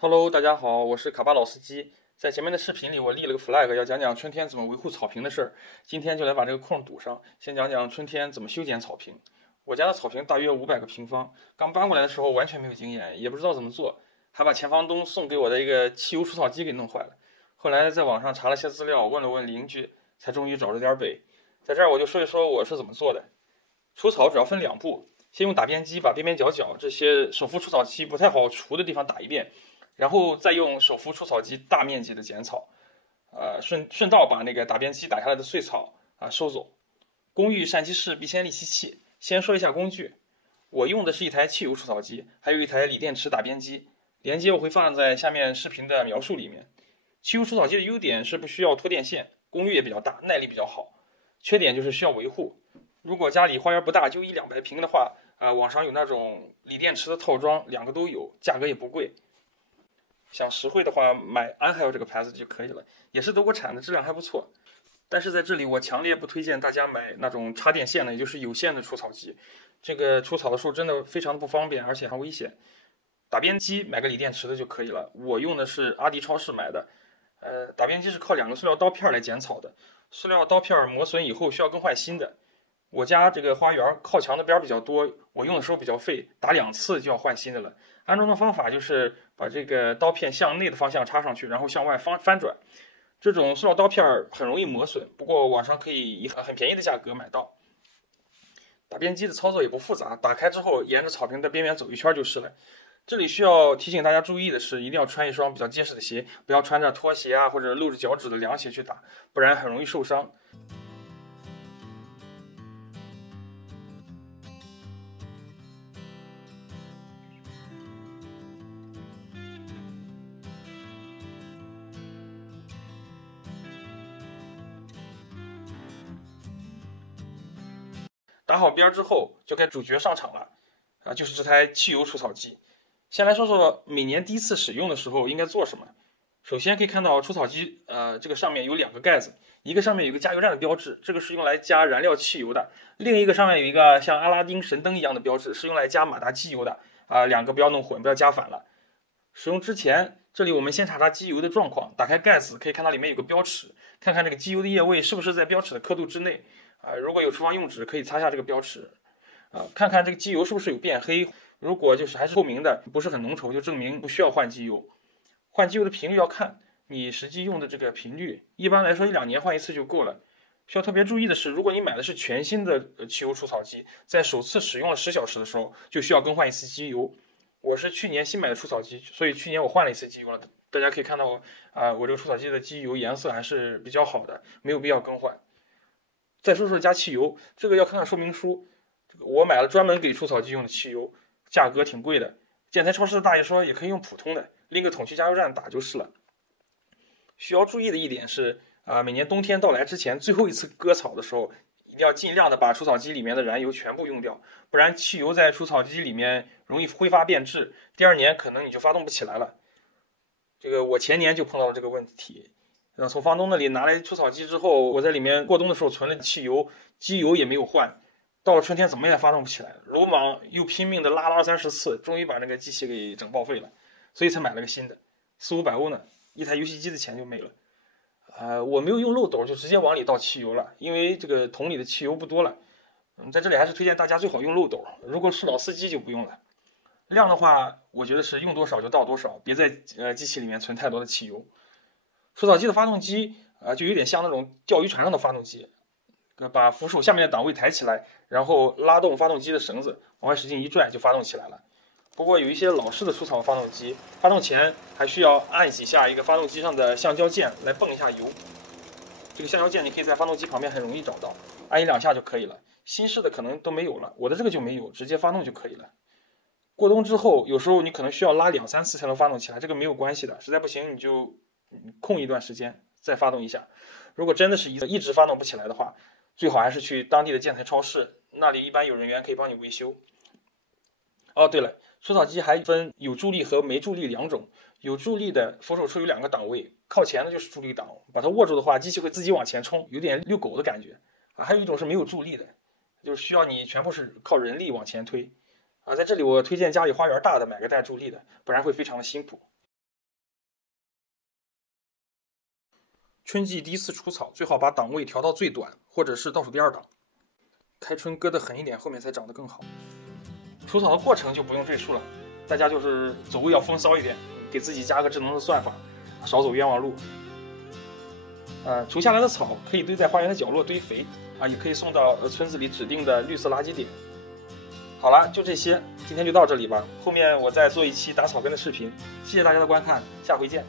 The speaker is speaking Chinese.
Hello，大家好，我是卡巴老司机。在前面的视频里，我立了个 flag，要讲讲春天怎么维护草坪的事儿。今天就来把这个空堵上，先讲讲春天怎么修剪草坪。我家的草坪大约500个平方，刚搬过来的时候完全没有经验，也不知道怎么做，还把前房东送给我的一个汽油除草机给弄坏了。后来在网上查了些资料，问了问邻居，才终于找着点北。在这儿我就说一说我是怎么做的。除草主要分2步，先用打边机把边边角角这些手扶除草机不太好除的地方打一遍。然后再用手扶除草机大面积的剪草，顺道把那个打边机打下来的碎草收走。工欲善其事，必先利其器。先说一下工具，我用的是一台汽油除草机，还有一台锂电池打边机，连接我会放在下面视频的描述里面。汽油除草机的优点是不需要拖电线，功率也比较大，耐力比较好。缺点就是需要维护。如果家里花园不大，就100-200平的话，网上有那种锂电池的套装，2个都有，价格也不贵。想实惠的话，买安海尔这个牌子就可以了，也是德国产的，质量还不错。但是在这里，我强烈不推荐大家买那种插电线的，也就是有线的除草机。这个除草的时候真的非常的不方便，而且还危险。打边机买个锂电池的就可以了，我用的是阿迪超市买的。打边机是靠2个塑料刀片来剪草的，塑料刀片磨损以后需要更换新的。我家这个花园靠墙的边比较多，我用的时候比较费，打2次就要换新的了。安装的方法就是把这个刀片向内的方向插上去，然后向外翻转。这种塑料刀片很容易磨损，不过网上可以以很便宜的价格买到。打边机的操作也不复杂，打开之后沿着草坪的边缘走一圈就是了。这里需要提醒大家注意的是，一定要穿一双比较结实的鞋，不要穿着拖鞋或者露着脚趾的凉鞋去打，不然很容易受伤。打好边之后，就该主角上场了，就是这台汽油除草机。先来说说每年第一次使用的时候应该做什么。首先可以看到除草机，这个上面有2个盖子，一个上面有个加油站的标志，这个是用来加燃料汽油的；另一个上面有一个像阿拉丁神灯一样的标志，是用来加马达机油的。2个不要弄混，不要加反了。使用之前，这里我们先查查机油的状况，打开盖子可以看到里面有个标尺，看看这个机油的液位是不是在标尺的刻度之内。如果有厨房用纸，可以擦下这个标尺，看看这个机油是不是有变黑。如果就是还是透明的，不是很浓稠，就证明不需要换机油。换机油的频率要看你实际用的这个频率，一般来说1-2年换一次就够了。需要特别注意的是，如果你买的是全新的汽油除草机，在首次使用了10小时的时候，就需要更换一次机油。我是去年新买的除草机，所以去年我换了一次机油了。大家可以看到我这个除草机的机油颜色还是比较好的，没有必要更换。再说说加汽油，这个要看看说明书。我买了专门给除草机用的汽油，价格挺贵的。建材超市的大爷说也可以用普通的，拎个桶去加油站打就是了。需要注意的一点是，每年冬天到来之前，最后一次割草的时候，一定要尽量的把除草机里面的燃油全部用掉，不然汽油在除草机里面容易挥发变质，第2年可能你就发动不起来了。这个我前年就碰到了这个问题。从房东那里拿来除草机之后，我在里面过冬的时候存了汽油，机油也没有换，到了春天怎么也发动不起来，鲁莽又拼命的拉了20-30次，终于把那个机器给整报废了，所以才买了个新的，400-500欧呢，一台游戏机的钱就没了。我没有用漏斗，就直接往里倒汽油了，因为这个桶里的汽油不多了。在这里还是推荐大家最好用漏斗，如果是老司机就不用了。量的话，我觉得是用多少就倒多少，别在机器里面存太多的汽油。除草机的发动机就有点像那种钓鱼船上的发动机，把扶手下面的档位抬起来，然后拉动发动机的绳子，往外使劲一拽就发动起来了。不过有一些老式的除草发动机，发动前还需要按几下一个发动机上的橡胶键来泵一下油。这个橡胶键你可以在发动机旁边很容易找到，按1-2下就可以了。新式的可能都没有了，我的这个就没有，直接发动就可以了。过冬之后，有时候你可能需要拉2-3次才能发动起来，这个没有关系的，实在不行你就空一段时间再发动一下。如果真的是一直发动不起来的话，最好还是去当地的建材超市，那里一般有人员可以帮你维修。对了，除草机还分有助力和没助力2种。有助力的扶手处有2个档位，靠前的就是助力档，把它握住的话，机器会自己往前冲，有点遛狗的感觉。还有一种是没有助力的，就是需要你全部是靠人力往前推。在这里我推荐家里花园大的买个带助力的，不然会非常的辛苦。春季第一次除草，最好把档位调到最短，或者是倒数第2档。开春割得狠一点，后面才长得更好。除草的过程就不用赘述了，大家就是走位要风骚一点，给自己加个智能的算法，少走冤枉路。除下来的草可以堆在花园的角落堆肥也可以送到村子里指定的绿色垃圾点。好了，就这些，今天就到这里吧。后面我再做一期打草根的视频，谢谢大家的观看，下回见。